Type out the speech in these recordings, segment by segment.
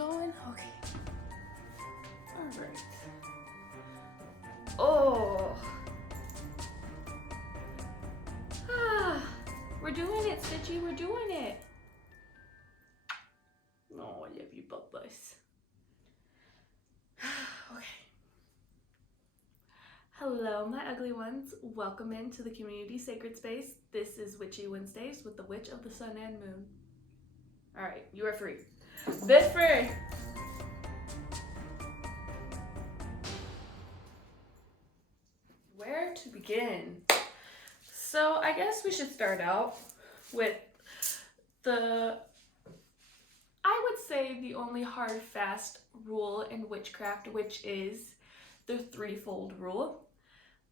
going? Okay. All right. Oh. Ah. We're doing it, Stitchy. We're doing it. Oh, I love you, Bubbles. Okay. Hello, my ugly ones. Welcome into the community sacred space. This is Witchy Wednesdays with the Witch of the Sun and Moon. All right, you are free. Bit free. Where to begin? So I guess we should start out with I would say the only hard, fast rule in witchcraft, which is the threefold rule.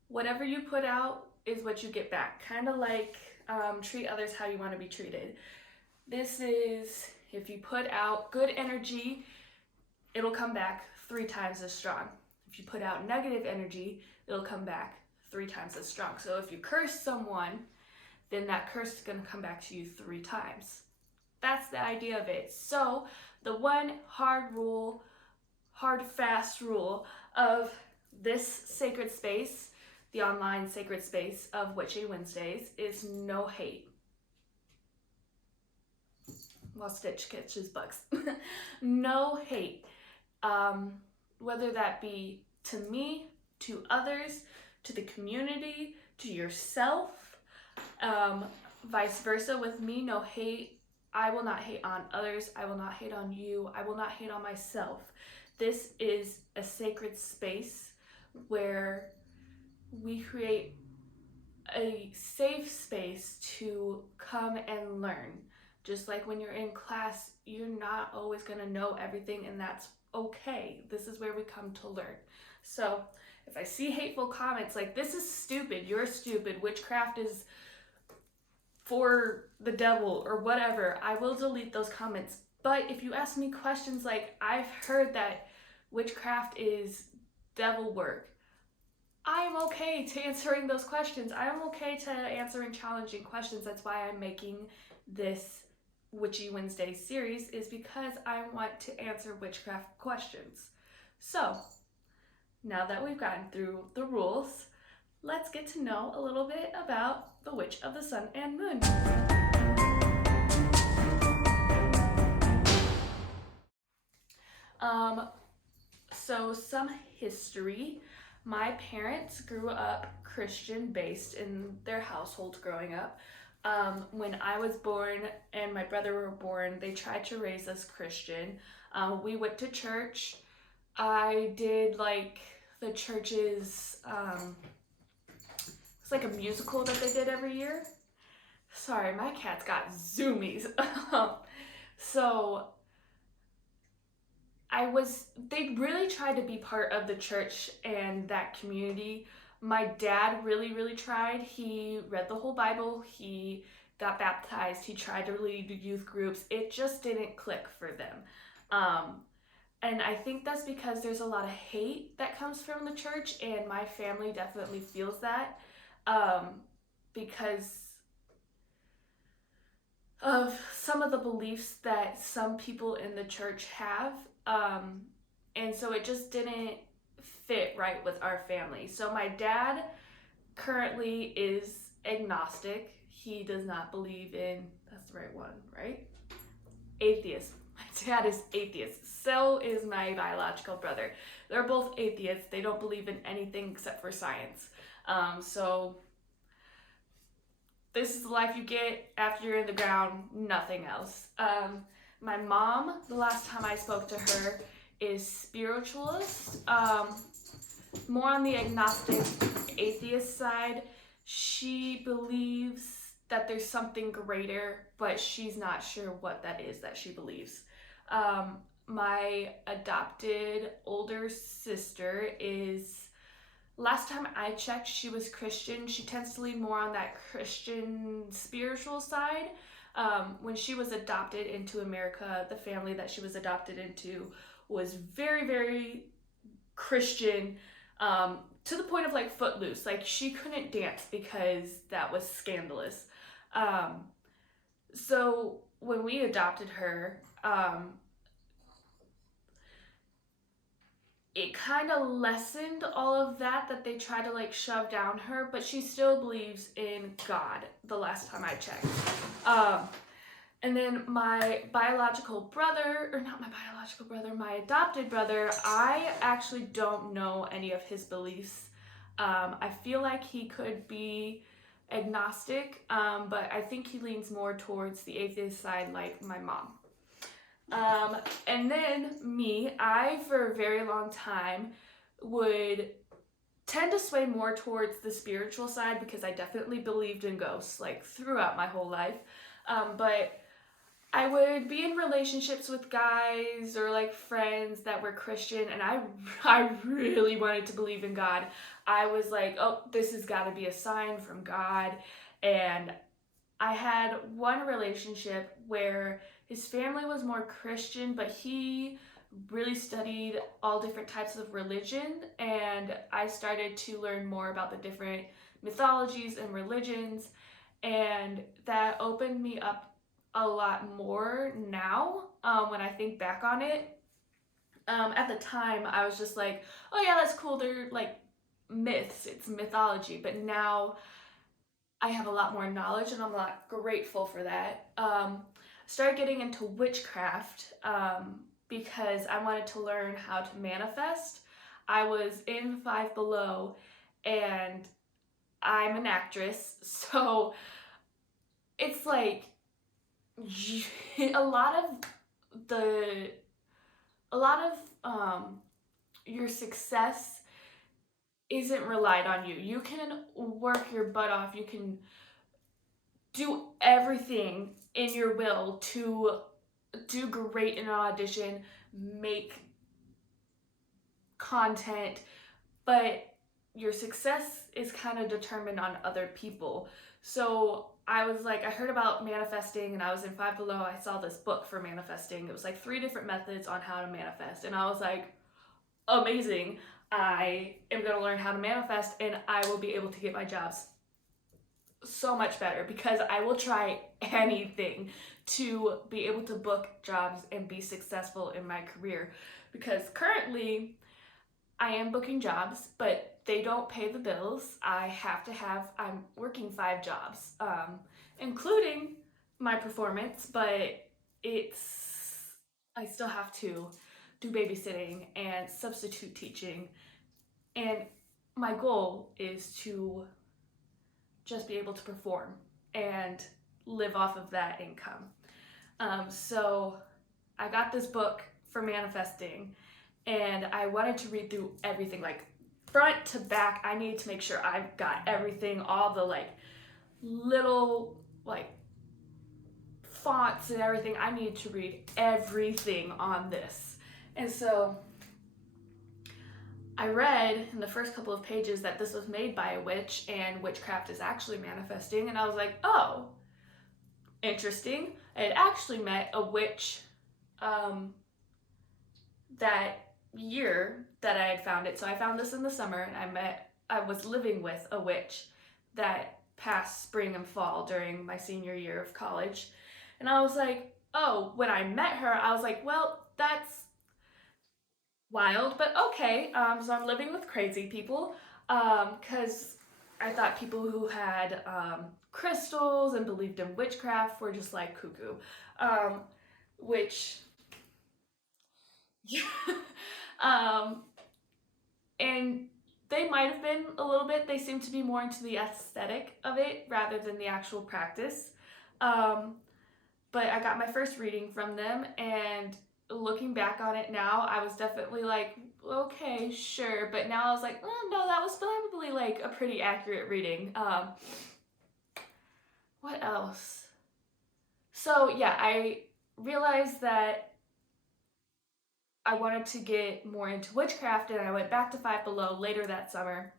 Whatever you put out is what you get back. Kind of like treat others how you want to be treated. This is, if you put out good energy, it'll come back 3 times as strong. If you put out negative energy, it'll come back 3 times as strong. So if you curse someone, then that curse is going to come back to you 3 times. That's the idea of it. So the one hard rule, hard fast rule of this sacred space, the online sacred space of Witchy Wednesdays, is no hate. Well, Stitch catches bugs. No hate. Whether that be to me, to others, to the community, to yourself, vice versa with me, no hate. I will not hate on others. I will not hate on you. I will not hate on myself. This is a sacred space where we create a safe space to come and learn. Just like when you're in class, you're not always going to know everything, and that's okay. This is where we come to learn. So if I see hateful comments like, this is stupid, you're stupid, witchcraft is for the devil or whatever, I will delete those comments. But if you ask me questions like, I've heard that witchcraft is devil work, I'm okay to answering those questions. I'm okay to answering challenging questions. That's why I'm making this Witchy Wednesday series, is because I want to answer witchcraft questions. So now that we've gotten through the rules, let's get to know a little bit about the Witch of the Sun and Moon. So some history. My parents grew up Christian based in their household growing up. When I was born and my brother were born, they tried to raise us Christian. We went to church. I did like the church's, it's like a musical that they did every year. Sorry, my cat's got zoomies. So they really tried to be part of the church and that community. My dad really, really tried. He read the whole Bible. He got baptized. He tried to lead youth groups. It just didn't click for them. And I think that's because there's a lot of hate that comes from the church, and my family definitely feels that because of some of the beliefs that some people in the church have. And so it just didn't fit right with our family. So my dad currently is agnostic. He does not believe in, that's the right one, right? Atheist. My dad is atheist. So is my biological brother. They're both atheists. They don't believe in anything except for science. So this is the life you get after you're in the ground, nothing else. My mom, the last time I spoke to her, is spiritualist, more on the agnostic atheist side. She believes that there's something greater, but she's not sure what that is that she believes. My adopted older sister is, last time I checked, she was Christian. She tends to lean more on that Christian spiritual side. When she was adopted into America, the family that she was adopted into was very, very Christian, to the point of like footloose. Like she couldn't dance because that was scandalous. So when we adopted her, it kind of lessened all of that they try to like shove down her, but she still believes in God the last time I checked. Um, and then my biological brother, or not my biological brother, my adopted brother, I actually don't know any of his beliefs. I feel like he could be agnostic, but I think he leans more towards the atheist side, like my mom. And then me, I for a very long time would tend to sway more towards the spiritual side because I definitely believed in ghosts like throughout my whole life. But I would be in relationships with guys or like friends that were Christian, and I really wanted to believe in God. I was like, oh, this has got to be a sign from God. And I had one relationship where his family was more Christian, but he really studied all different types of religion, and I started to learn more about the different mythologies and religions, and that opened me up a lot more now when I think back on it. At the time, I was just like, oh yeah, that's cool. They're like myths, it's mythology. But now I have a lot more knowledge and I'm a lot grateful for that. Started getting into witchcraft because I wanted to learn how to manifest. I was in Five Below and I'm an actress, so it's like a lot of the a lot of your success isn't relied on you. You can work your butt off. You can do everything in your will to do great in an audition, make content, but your success is kind of determined on other people. So I was like, I heard about manifesting and I was in Five Below. I saw this book for manifesting. It was like 3 different methods on how to manifest. And I was like, amazing. I am going to learn how to manifest and I will be able to get my jobs so much better because I will try anything to be able to book jobs and be successful in my career. Because currently I am booking jobs, but they don't pay the bills. I'm working 5 jobs, including my performance, but I still have to do babysitting and substitute teaching. And my goal is to just be able to perform and live off of that income. So I got this book for manifesting and I wanted to read through everything, like front to back. I needed to make sure I've got everything, all the like little like fonts and everything. I needed to read everything on this. And so I read in the first couple of pages that this was made by a witch and witchcraft is actually manifesting. And I was like, oh, interesting. I had actually met a witch that year that I had found it. So I found this in the summer and I was living with a witch that past spring and fall during my senior year of college. And I was like, oh, when I met her, I was like, well, that's wild, but okay. So I'm living with crazy people because I thought people who had crystals and believed in witchcraft were just like cuckoo, which yeah. um, and they might have been a little bit. They seem to be more into the aesthetic of it rather than the actual practice. Um, but I got my first reading from them, and looking back on it now, I was definitely like, okay, sure. But now I was like, oh, no, that was probably like a pretty accurate reading. What else? So yeah, I realized that I wanted to get more into witchcraft, and I went back to Five Below later that summer,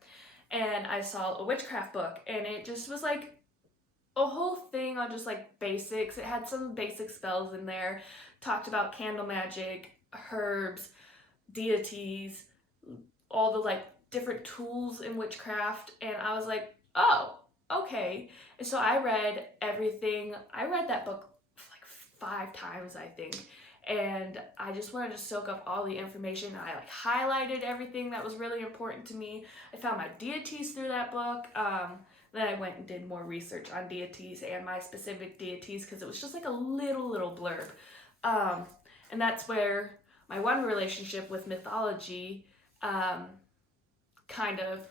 and I saw a witchcraft book, and it just was like a whole thing on just like basics. It had some basic spells in there, talked about candle magic, herbs, deities, all the like different tools in witchcraft, and I was like, oh, okay. And so I read everything. I read that book like 5 times, I think. and I just wanted to soak up all the information. I like highlighted everything that was really important to me. I found my deities through that book. Then I went and did more research on deities and my specific deities because it was just like a little blurb. Um, and that's where my one relationship with mythology kind of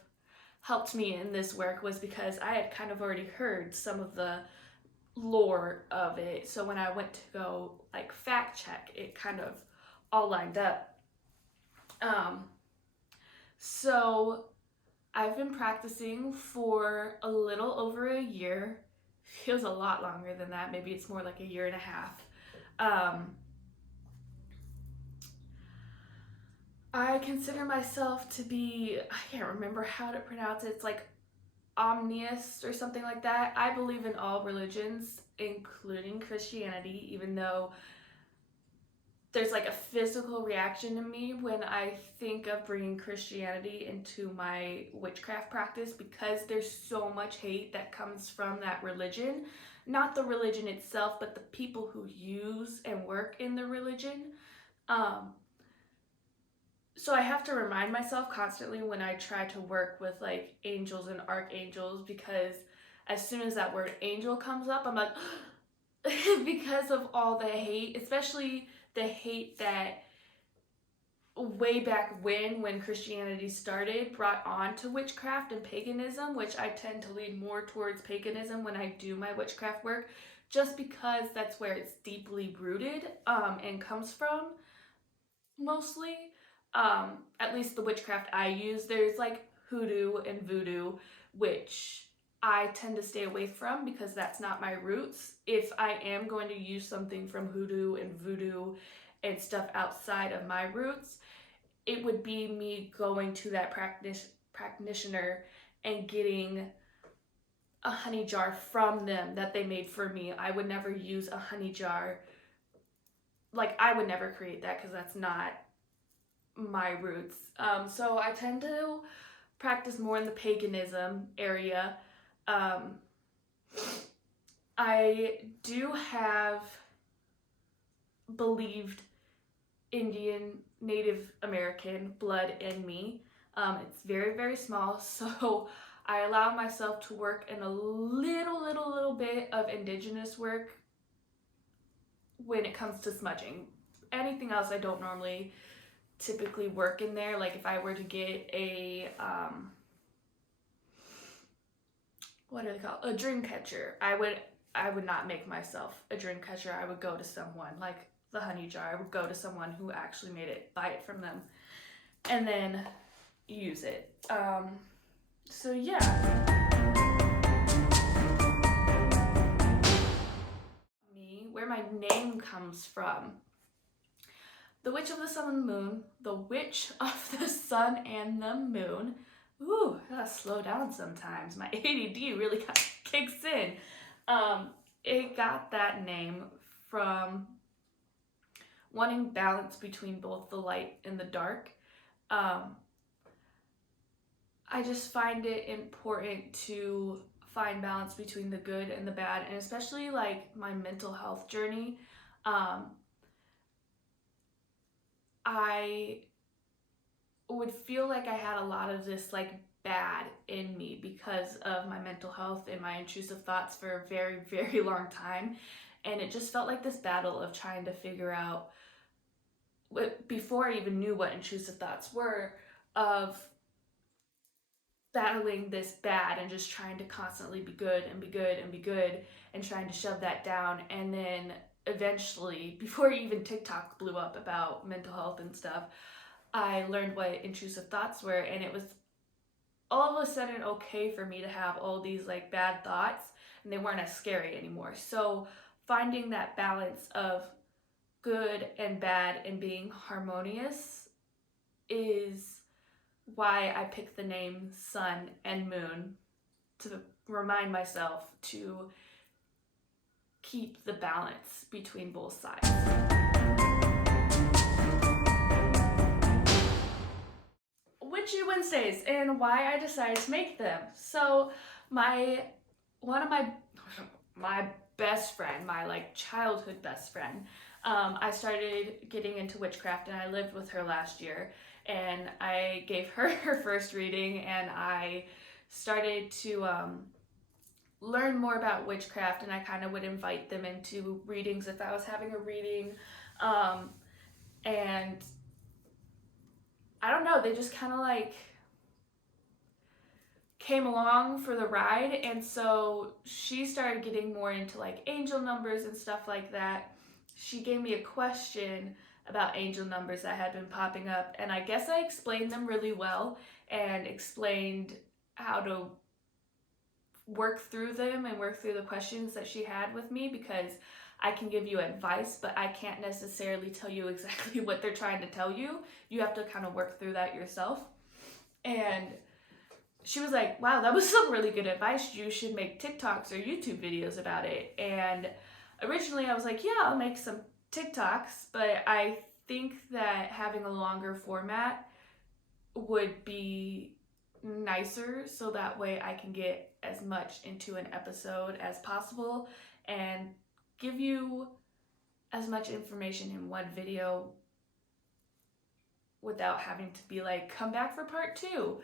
helped me in this work, was because I had kind of already heard some of the lore of it. So when I went to go like fact check, it kind of all lined up. So I've been practicing for a little over a year. Feels a lot longer than that. Maybe it's more like a year and a half. I consider myself to be, I can't remember how to pronounce it. It's like omniist or something like that. I believe in all religions, including Christianity, even though there's like a physical reaction to me when I think of bringing Christianity into my witchcraft practice, because there's so much hate that comes from that religion. Not the religion itself, but the people who use and work in the religion. So I have to remind myself constantly when I try to work with like angels and archangels, because as soon as that word angel comes up, I'm like, because of all the hate, especially the hate that way back when Christianity started brought on to witchcraft and paganism, which I tend to lean more towards paganism when I do my witchcraft work, just because that's where it's deeply rooted and comes from mostly. At least the witchcraft I use, there's like hoodoo and voodoo, which I tend to stay away from because that's not my roots. If I am going to use something from hoodoo and voodoo and stuff outside of my roots, it would be me going to that practitioner and getting a honey jar from them that they made for me. I would never use a honey jar. Like, I would never create that because that's not my roots. So I tend to practice more in the paganism area. I do have believed Indian Native American blood in me. It's very small, so I allow myself to work in a little bit of indigenous work when it comes to smudging. Anything else I don't normally typically work in there. Like if I were to get a what do they call it? A dream catcher, I would not make myself a dream catcher. I would go to someone like the honey jar. I would go to someone who actually made it, buy it from them, and then use it. So yeah. Me, where my name comes from. The Witch of the Sun and Moon, the Witch of the Sun and the Moon. Ooh, I gotta slow down sometimes. My ADD really kicks in. It got that name from wanting balance between both the light and the dark. I just find it important to find balance between the good and the bad, and especially like my mental health journey. I would feel like I had a lot of this like bad in me because of my mental health and my intrusive thoughts for a very long time, and it just felt like this battle of trying to figure out before I even knew what intrusive thoughts were, of battling this bad and just trying to constantly be good and be good and be good and trying to shove that down. And then eventually, before even TikTok blew up about mental health and stuff, I learned what intrusive thoughts were, and it was all of a sudden okay for me to have all these like bad thoughts, and they weren't as scary anymore. So finding that balance of good and bad and being harmonious is why I picked the name Sun and Moon, to remind myself to keep the balance between both sides. Witchy Wednesdays and why I decided to make them. So one of my best friend, my like childhood best friend, I started getting into witchcraft, and I lived with her last year, and I gave her her first reading, and I started to learn more about witchcraft, and I kind of would invite them into readings if I was having a reading. Um, and I don't know, they just kind of like came along for the ride, and so she started getting more into like angel numbers and stuff like that. She gave me a question about angel numbers that had been popping up, and I guess I explained them really well and explained how to work through them and work through the questions that she had with me, because I can give you advice, but I can't necessarily tell you exactly what they're trying to tell you. You have to kind of work through that yourself. And she was like, wow, that was some really good advice. You should make TikToks or YouTube videos about it. And originally I was like, yeah, I'll make some TikToks, but I think that having a longer format would be nicer, so that way I can get as much into an episode as possible and give you as much information in one video without having to be like, come back for part two.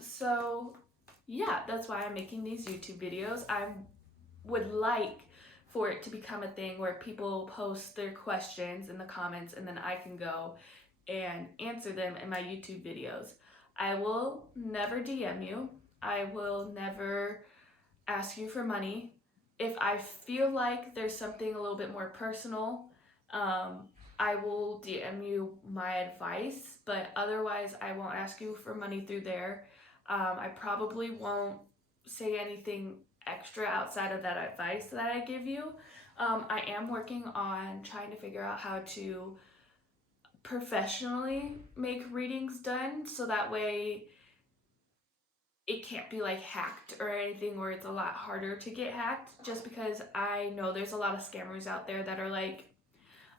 So yeah, that's why I'm making these YouTube videos. I would like for it to become a thing where people post their questions in the comments, and then I can go and answer them in my YouTube videos. I will never DM you. I will never ask you for money. If I feel like there's something a little bit more personal, um, I will DM you my advice, but otherwise I won't ask you for money through there. I probably won't say anything extra outside of that advice that I give you. I am working on trying to figure out how to professionally make readings done, so that way it can't be like hacked or anything where it's a lot harder to get hacked, just because I know there's a lot of scammers out there that are like,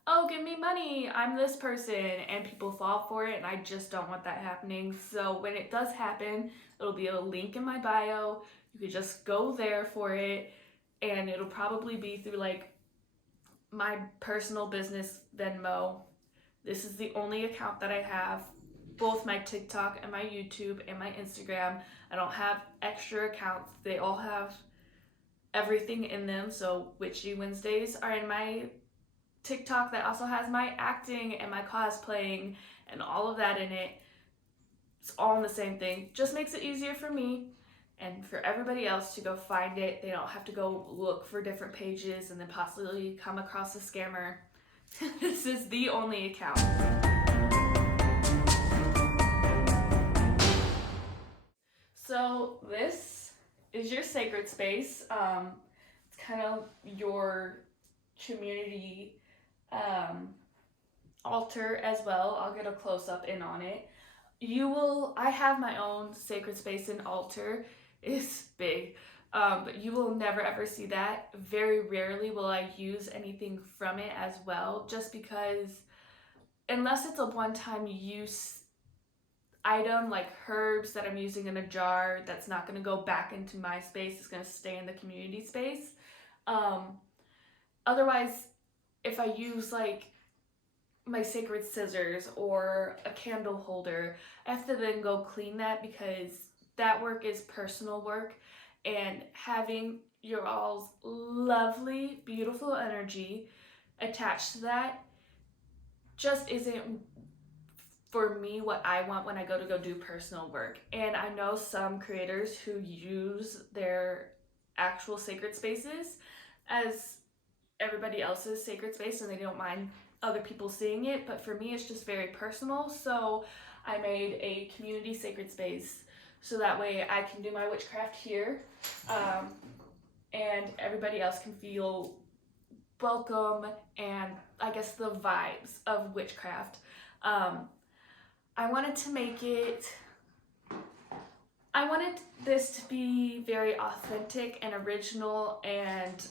oh, give me money, I'm this person, and people fall for it, and I just don't want that happening. So when it does happen, it'll be a link in my bio. You could just go there for it, and it'll probably be through like my personal business Venmo. This is the only account that I have, both my TikTok and my YouTube and my Instagram. I don't have extra accounts. They all have everything in them. So Witchy Wednesdays are in my TikTok, that also has my acting and my cosplaying and all of that in it. It's all in the same thing. Just makes it easier for me and for everybody else to go find it. They don't have to go look for different pages and then possibly come across a scammer. This is the only account. So this is your sacred space. It's kind of your community altar as well. I'll get a close up in on it. I have my own sacred space and altar. It's big. But you will never ever see that. Very rarely will I use anything from it as well, just because unless it's a one-time use item like herbs that I'm using in a jar that's not going to go back into my space, it's going to stay in the community space. Otherwise, if I use like my sacred scissors or a candle holder, I have to then go clean that, because that work is personal work, and having your all's lovely, beautiful energy attached to that just isn't for me what I want when I go do personal work. And I know some creators who use their actual sacred spaces as everybody else's sacred space, and they don't mind other people seeing it, but for me it's just very personal. So I made a community sacred space so that way I can do my witchcraft here, and everybody else can feel welcome and I guess the vibes of witchcraft. I wanted to make it, I wanted this to be very authentic and original and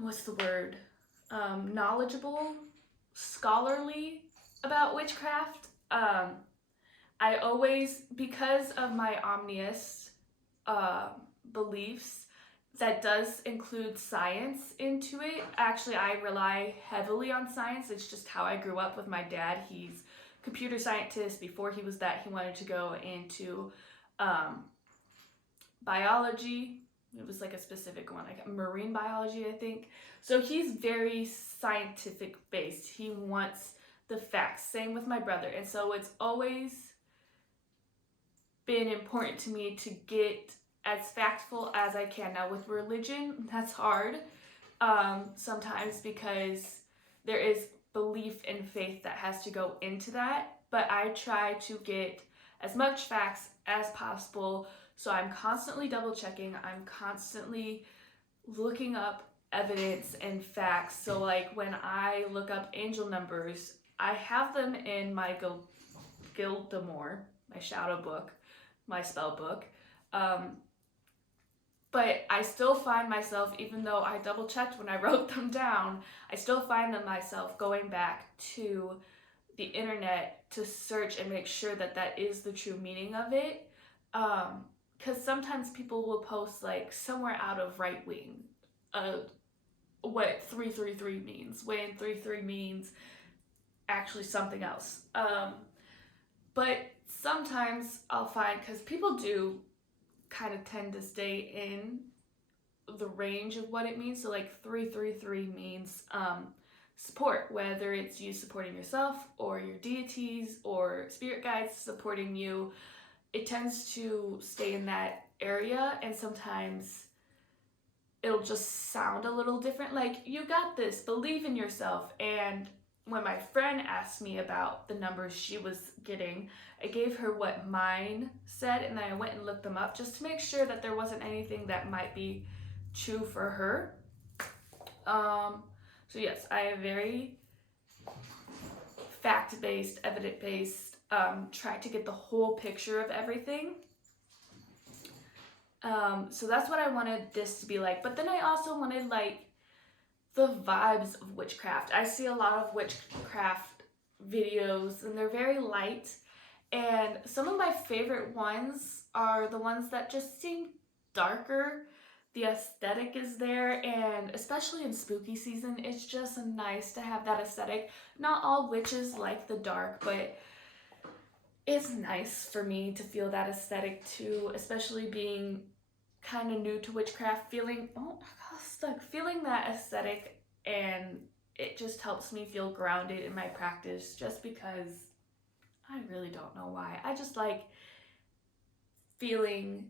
what's the word? Knowledgeable, scholarly about witchcraft. I always, because of my omnious beliefs, that does include science into it. Actually, I rely heavily on science. It's just how I grew up with my dad. He's a computer scientist. Before he was that, he wanted to go into biology. It was like a specific one, like marine biology, I think. So he's very scientific based. He wants the facts. Same with my brother. And so it's always been important to me to get as factful as I can. Now with religion, that's hard sometimes because there is belief and faith that has to go into that. But I try to get as much facts as possible. So I'm constantly double checking. I'm constantly looking up evidence and facts. So like when I look up angel numbers, I have them in my Gildemore, my shadow book, my spell book. But I still find myself, even though I double checked when I wrote them down, I still find myself going back to the internet to search and make sure that that is the true meaning of it. Because sometimes people will post like somewhere out of right wing what 333 means, when 33 means actually something else. But sometimes I'll find, because people do kind of tend to stay in the range of what it means. So like 333 means support, whether it's you supporting yourself or your deities or spirit guides supporting you. It tends to stay in that area, and sometimes it'll just sound a little different, like you got this, believe in yourself. And when my friend asked me about the numbers she was getting, I gave her what mine said, and then I went and looked them up just to make sure that there wasn't anything that might be true for her. So yes, I am very fact-based, evidence-based, try to get the whole picture of everything. So that's what I wanted this to be like. But then I also wanted like the vibes of witchcraft. I see a lot of witchcraft videos and they're very light. And some of my favorite ones are the ones that just seem darker. The aesthetic is there, and especially in spooky season, it's just nice to have that aesthetic. Not all witches like the dark, but it's nice for me to feel that aesthetic too, especially being kind of new to witchcraft, feeling feeling that aesthetic, and it just helps me feel grounded in my practice, just because I really don't know why. I just like feeling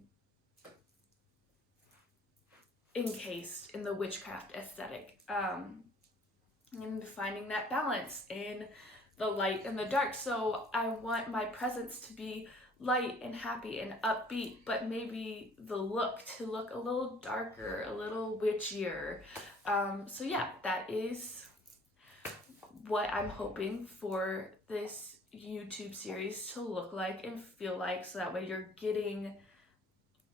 encased in the witchcraft aesthetic, and finding that balance in the light and the dark. So I want my presence to be light and happy and upbeat, but maybe the look to look a little darker, a little witchier. So yeah, that is what I'm hoping for this YouTube series to look like and feel like, so that way you're getting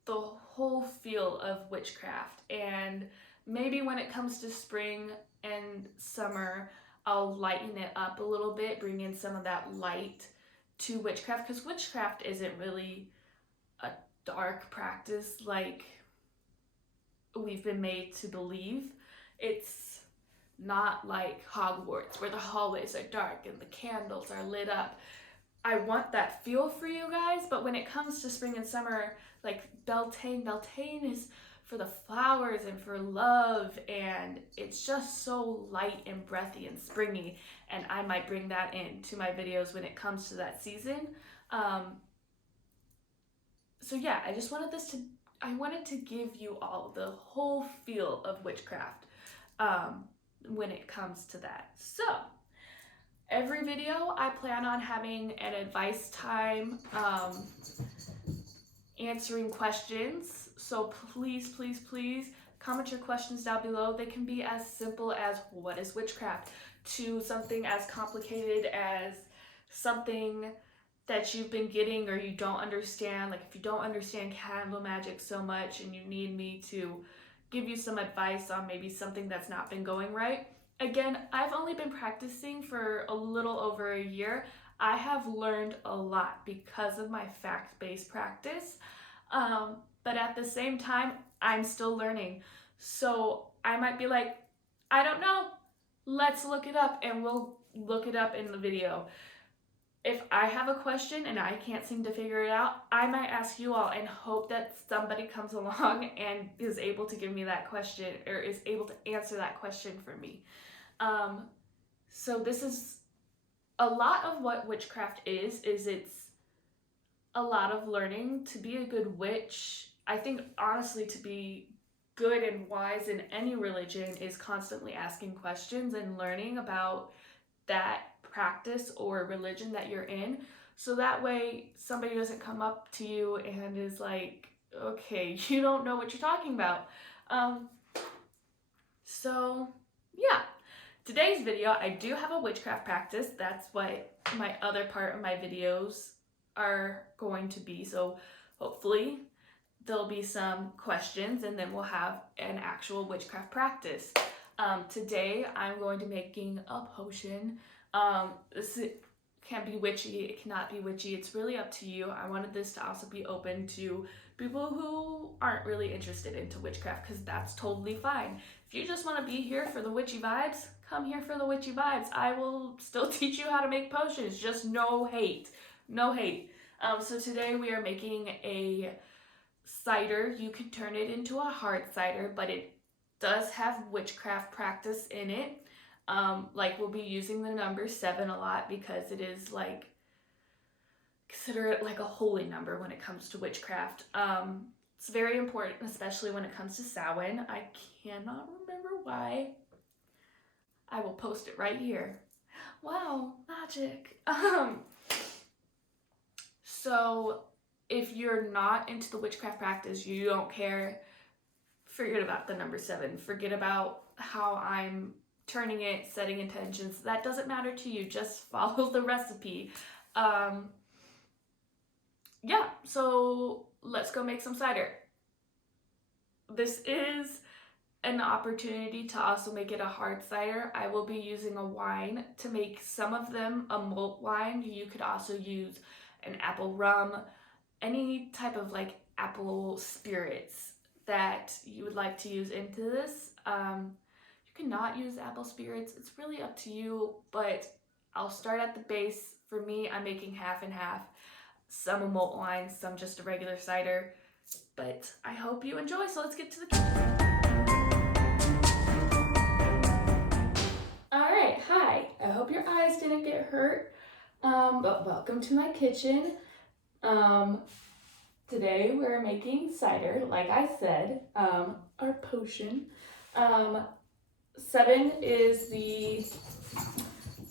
the whole feel of witchcraft. And maybe when it comes to spring and summer, I'll lighten it up a little bit, bring in some of that light to witchcraft, because witchcraft isn't really a dark practice like we've been made to believe. It's not like Hogwarts where the hallways are dark and the candles are lit up. I want that feel for you guys, but when it comes to spring and summer, like Beltane is for the flowers and for love, and it's just so light and breathy and springy, and I might bring that into my videos when it comes to that season. So yeah, I wanted to give you all the whole feel of witchcraft when it comes to that. So every video I plan on having an advice time, answering questions. So please, please, please comment your questions down below. They can be as simple as what is witchcraft, to something as complicated as something that you've been getting or you don't understand. Like if you don't understand candle magic so much and you need me to give you some advice on maybe something that's not been going right. Again, I've only been practicing for a little over a year. I have learned a lot because of my fact-based practice. but at the same time, I'm still learning. So I might be like, I don't know, let's look it up, and we'll look it up in the video. If I have a question and I can't seem to figure it out, I might ask you all and hope that somebody comes along and is able to give me that question or is able to answer that question for me. So this is a lot of what witchcraft is it's a lot of learning. To be a good witch, I think honestly, to be good and wise in any religion is constantly asking questions and learning about that practice or religion that you're in, so that way somebody doesn't come up to you and is like, okay, you don't know what you're talking about. So yeah, today's video, I do have a witchcraft practice. That's what my other part of my videos are going to be. So hopefully there'll be some questions and then we'll have an actual witchcraft practice. Today I'm going to be making a potion. This can be witchy, it cannot be witchy. It's really up to you. I wanted this to also be open to people who aren't really interested into witchcraft, because that's totally fine. If you just want to be here for the witchy vibes, come here for the witchy vibes. I will still teach you how to make potions, just no hate. No hate. So today we are making a cider. You can turn it into a hard cider, but it does have witchcraft practice in it. Like we'll be using the number 7 a lot because it is like, consider it like a holy number when it comes to witchcraft. It's very important, especially when it comes to Samhain. I cannot remember why. I will post it right here. Wow, magic. So if you're not into the witchcraft practice, you don't care, forget about the number 7. Forget about how I'm turning it, setting intentions. That doesn't matter to you. Just follow the recipe. Yeah, so let's go make some cider. This is an opportunity to also make it a hard cider. I will be using a wine to make some of them a malt wine. You could also use an apple rum, any type of like apple spirits that you would like to use into this. You cannot use apple spirits. It's really up to you, but I'll start at the base. For me, I'm making half and half. Some a malt wine, some just a regular cider. But I hope you enjoy, so let's get to the kitchen. Alright, hi. I hope your eyes didn't get hurt. But welcome to my kitchen. Today we're making cider, like I said, our potion. 7 is the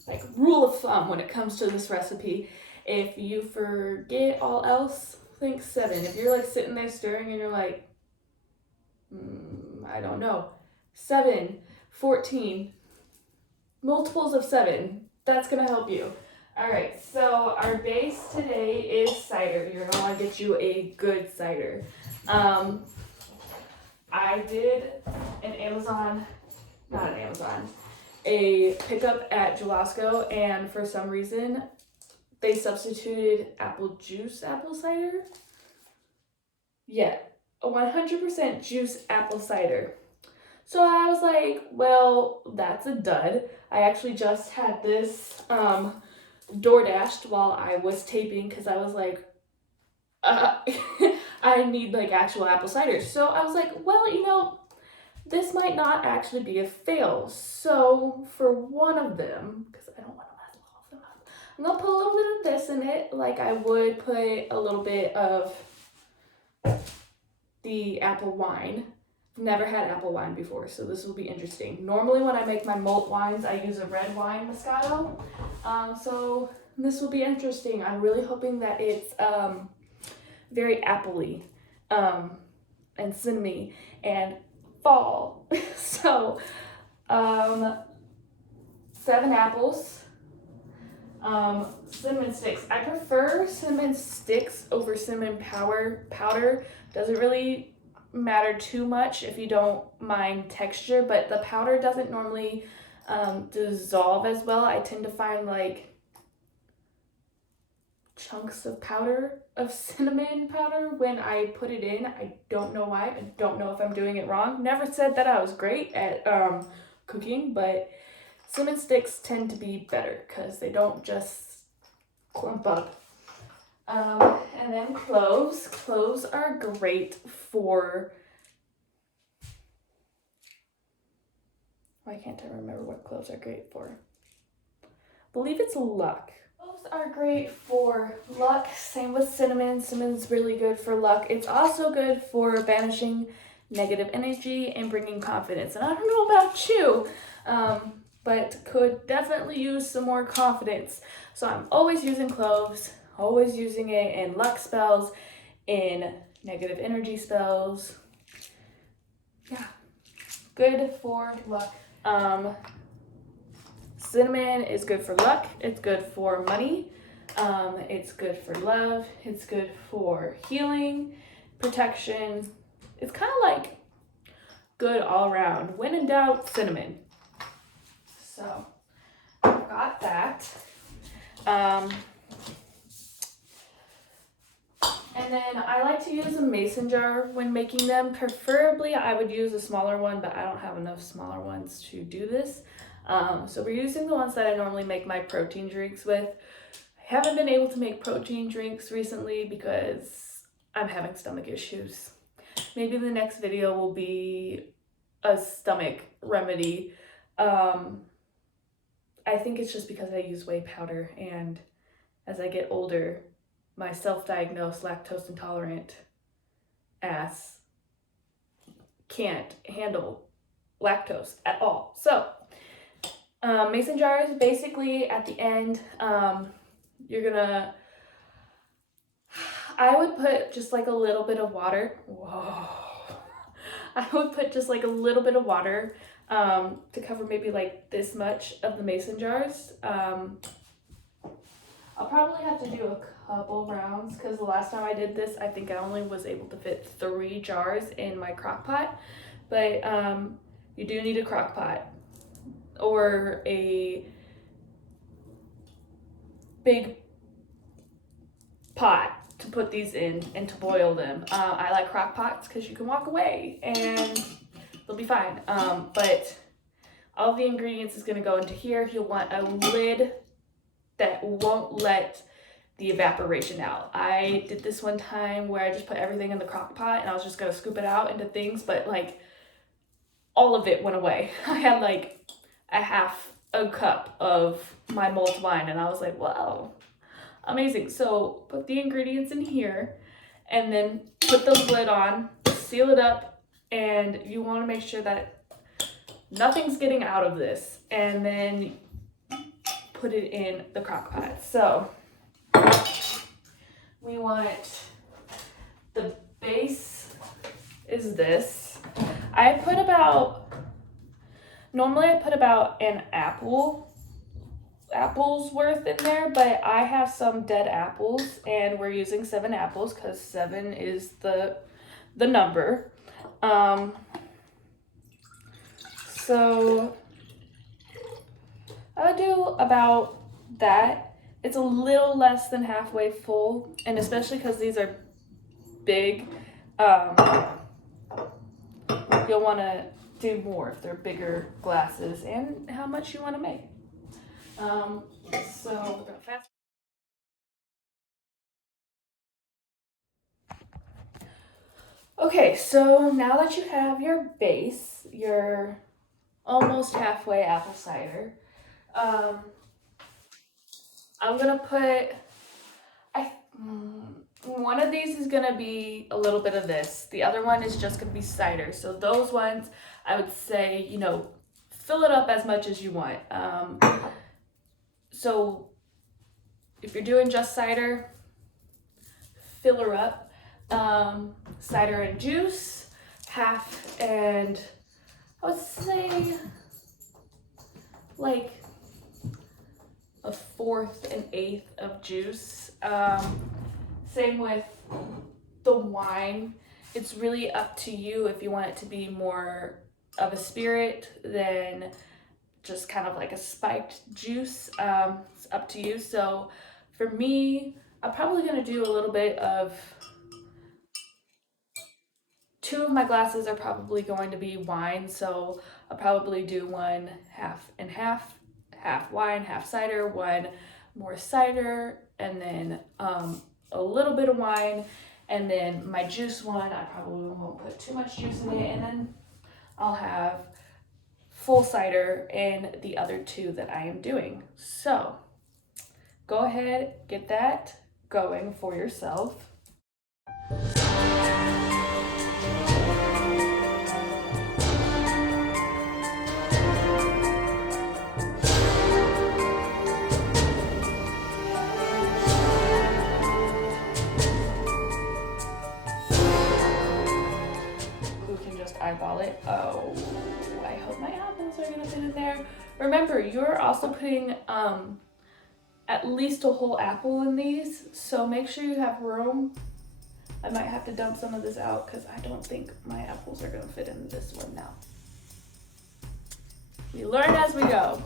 like rule of thumb when it comes to this recipe. If you forget all else, think 7. If you're like sitting there stirring and you're like, I don't know, 7, 14, multiples of 7, that's gonna help you. All right, so our base today is cider. You're gonna wanna get you a good cider. I did a pickup at Jawasco, and for some reason, they substituted apple juice apple cider. Yeah, a 100% juice apple cider. So I was like, well, that's a dud. I actually just had this DoorDashed while I was taping because I was like, I need like actual apple cider. So I was like, well, you know, this might not actually be a fail. So for one of them, because I don't want to mess all of them up, I'm gonna put a little bit of this in it, like I would put a little bit of the apple wine. I've never had apple wine before, so this will be interesting. Normally when I make my malt wines, I use a red wine Moscato. So this will be interesting. I'm really hoping that it's very appley and cinnamony and fall. So 7 apples, cinnamon sticks. I prefer cinnamon sticks over cinnamon powder. Doesn't really matter too much if you don't mind texture, but the powder doesn't normally dissolve as well. I tend to find like chunks of powder of cinnamon powder when I put it in. I don't know why. I don't know if I'm doing it wrong. Never said that I was great at cooking, but cinnamon sticks tend to be better because they don't just clump up. And then cloves. Cloves are great for... Why can't I remember what cloves are great for? I believe it's luck. Cloves are great for luck. Same with cinnamon. Cinnamon's really good for luck. It's also good for banishing negative energy and bringing confidence. And I don't know about you, but could definitely use some more confidence. So I'm always using cloves, always using it in luck spells, in negative energy spells. Yeah, good for luck. Cinnamon is good for luck. It's good for money. It's good for love. It's good for healing, protection. It's kind of like good all around. When in doubt, cinnamon. So, got that. And then I like to use a mason jar when making them. Preferably, I would use a smaller one, but I don't have enough smaller ones to do this. So we're using the ones that I normally make my protein drinks with. I haven't been able to make protein drinks recently because I'm having stomach issues. Maybe the next video will be a stomach remedy. I think it's just because I use whey powder, and as I get older, my self-diagnosed lactose intolerant ass can't handle lactose at all. So, mason jars, basically at the end, you're gonna, I would put just like a little bit of water. Whoa. I would put just like a little bit of water to cover maybe like this much of the mason jars. I'll probably have to do a couple rounds because the last time I did this, I think I only was able to fit 3 jars in my crock pot. But you do need a crock pot or a big pot to put these in and to boil them. I like crock pots because you can walk away and they'll be fine. But all of the ingredients is going to go into here. You'll want a lid that won't let the evaporation out. I did this one time where I just put everything in the crock pot and I was just gonna scoop it out into things, but like all of it went away. I had like a half a cup of my mulled wine and I was like, wow, amazing. So put the ingredients in here and then put the lid on, seal it up, and you want to make sure that nothing's getting out of this, and then put it in the crock pot. So we want, the base is this. I put about, normally I put about an apple's worth in there, but I have some dead apples and we're using 7 apples because 7 is the number. So I'll do about that. It's a little less than halfway full, and especially because these are big, you'll want to do more if they're bigger glasses and how much you want to make. So we're gonna fast. Okay, so now that you have your base, your almost halfway apple cider, I'm gonna put, one of these is gonna be a little bit of this. The other one is just gonna be cider. So those ones, I would say, fill it up as much as you want. So if you're doing just cider, fill her up. Cider and juice, half, and I would say like a 1/4 and 1/8 of juice. Same with the wine. It's really up to you if you want it to be more of a spirit than just kind of like a spiked juice. It's up to you. So for me, I'm probably going to do a little bit of, 2 of my glasses are probably going to be wine, so I'll probably do one half and half, half wine, half cider, one more cider, and then a little bit of wine, and then my juice one, I probably won't put too much juice in it, and then I'll have full cider in the other 2 that I am doing. So go ahead, get that going for yourself. Who can just eyeball it? Oh, I hope my apples are gonna fit in there. Remember, you're also putting at least a whole apple in these, so make sure you have room. I might have to dump some of this out because I don't think my apples are gonna fit in this one now. We learn as we go.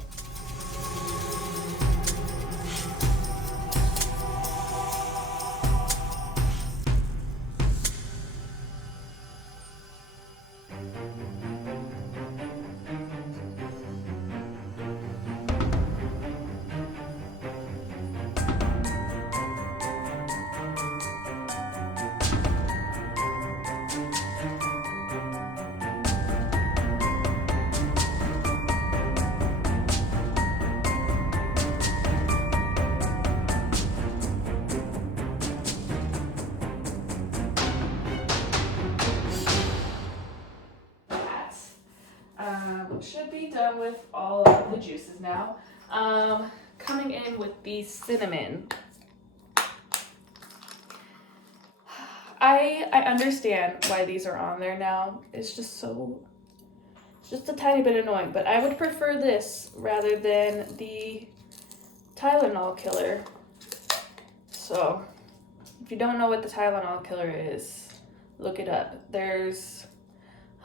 Should be done with all of the juices now. Coming in with the cinnamon. I understand why these are on there now. It's just a tiny bit annoying, but I would prefer this rather than the Tylenol killer. So, if you don't know what the Tylenol killer is, look it up.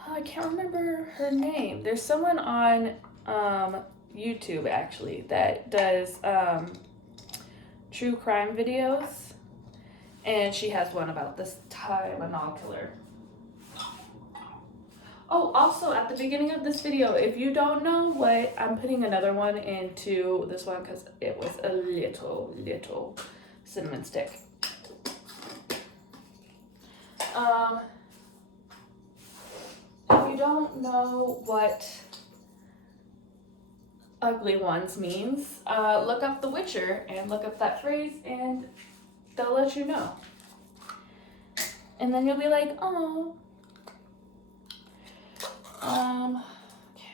I can't remember her name. There's someone on YouTube actually that does true crime videos, and she has one about this Tylenol killer. Oh, also at the beginning of this video, if you don't know what, I'm putting another one into this one because it was a little cinnamon stick. If you don't know what ugly ones means, look up The Witcher and look up that phrase and they'll let you know. And then you'll be like, oh. Okay.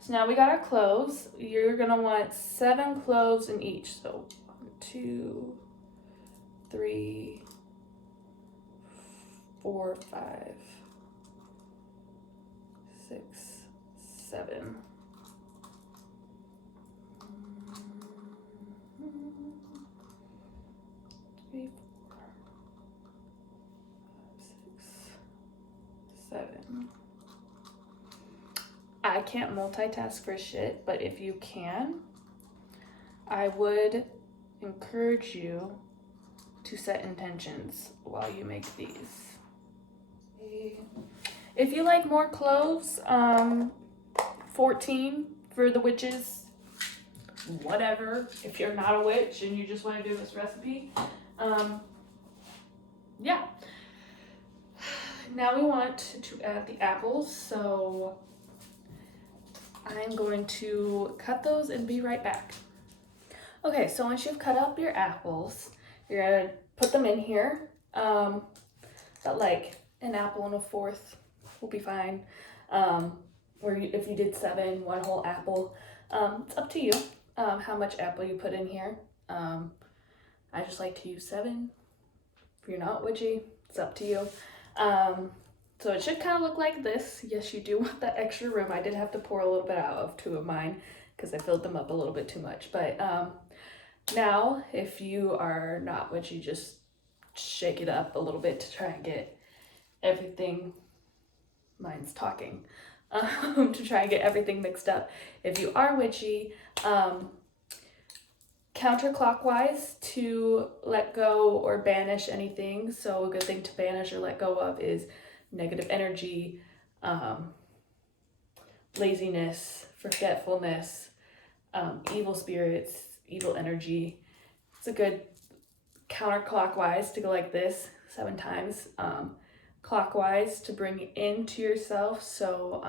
So now we got our cloves. You're gonna want 7 cloves in each. So 1, 2, 3, 4, 5, 6, 7. Three, 4, 5, 6, 7. I can't multitask for shit, but if you can, I would encourage you to set intentions while you make these. If you like more cloves, 14 for the witches, whatever. If you're not a witch and you just want to do this recipe, yeah. Now we want to add the apples, so I'm going to cut those and be right back. Okay, so once you've cut up your apples, you're gonna put them in here. But like an apple and a fourth will be fine. If you did 7, 1 whole apple, it's up to you how much apple you put in here. I just like to use 7. If you're not witchy, it's up to you. So it should kind of look like this. Yes, you do want that extra room. I did have to pour a little bit out of 2 of mine because I filled them up a little bit too much. But now, if you are not witchy, just shake it up a little bit to try and get everything, mine's talking, to try and get everything mixed up. If you are witchy, counterclockwise to let go or banish anything. So a good thing to banish or let go of is negative energy, laziness, forgetfulness, evil spirits, evil energy. It's a good counterclockwise to go like this 7 times. Clockwise to bring into yourself. So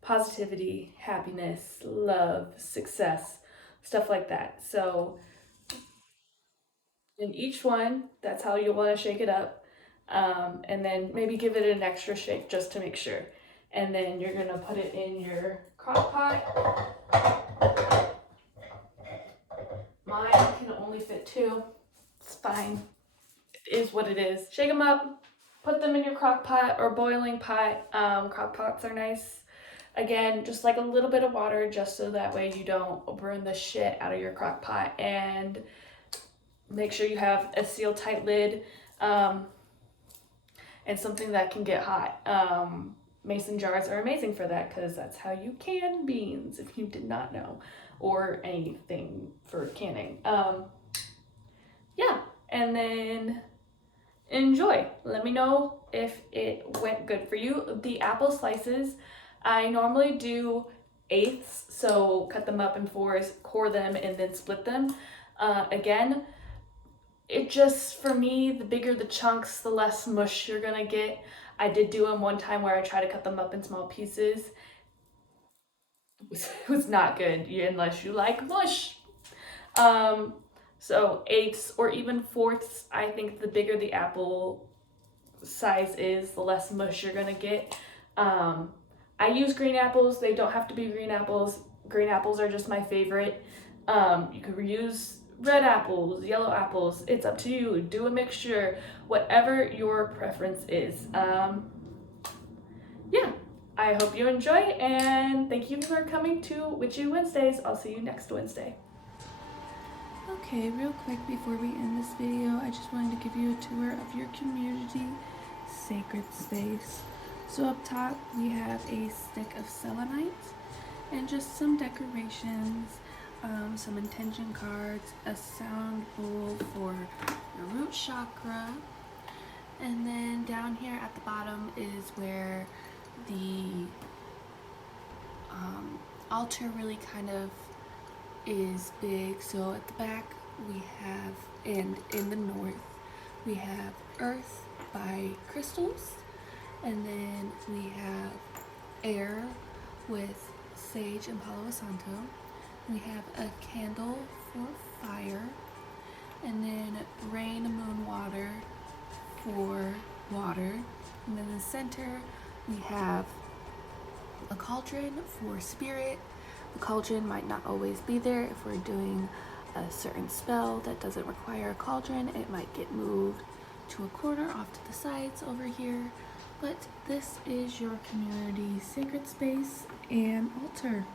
positivity, happiness, love, success, stuff like that. So in each one, that's how you'll want to shake it up. And then maybe give it an extra shake just to make sure. And then you're gonna put it in your crock pot. Mine can only fit 2. It's fine. It is what it is. Shake them up, put them in your crock pot or boiling pot. Crock pots are nice. Again, just like a little bit of water, just so that way you don't burn the shit out of your crock pot. And make sure you have a seal tight lid, and something that can get hot. Mason jars are amazing for that because that's how you can beans, if you did not know, or anything for canning. Yeah, and then enjoy. Let me know if it went good for you. The apple slices, I normally do eighths, so cut them up in 4s, core them, and then split them. Again, it just, for me, the bigger the chunks, the less mush you're gonna get. I did do them one time where I tried to cut them up in small pieces. It was not good unless you like mush. Um, so eighths or even fourths, I think the bigger the apple size is, the less mush you're gonna get. I use green apples. They don't have to be green apples. Green apples are just my favorite. You could use red apples, yellow apples. It's up to you. Do a mixture, whatever your preference is. Yeah, I hope you enjoy, and thank you for coming to Witchy Wednesdays. I'll see you next Wednesday. Okay, real quick before we end this video, I just wanted to give you a tour of your community sacred space. So up top, we have a stick of selenite and just some decorations, some intention cards, a sound bowl for your root chakra, and then down here at the bottom is where the altar really kind of is big. So at the back we have, and in the north we have Earth by Crystals, and then we have Air with Sage and Palo Santo. We have a candle for fire, and then Rain, Moon, Water for water, and then in the center we have a cauldron for spirit. The cauldron might not always be there. If we're doing a certain spell that doesn't require a cauldron, it might get moved to a corner off to the sides over here. But this is your community sacred space and altar.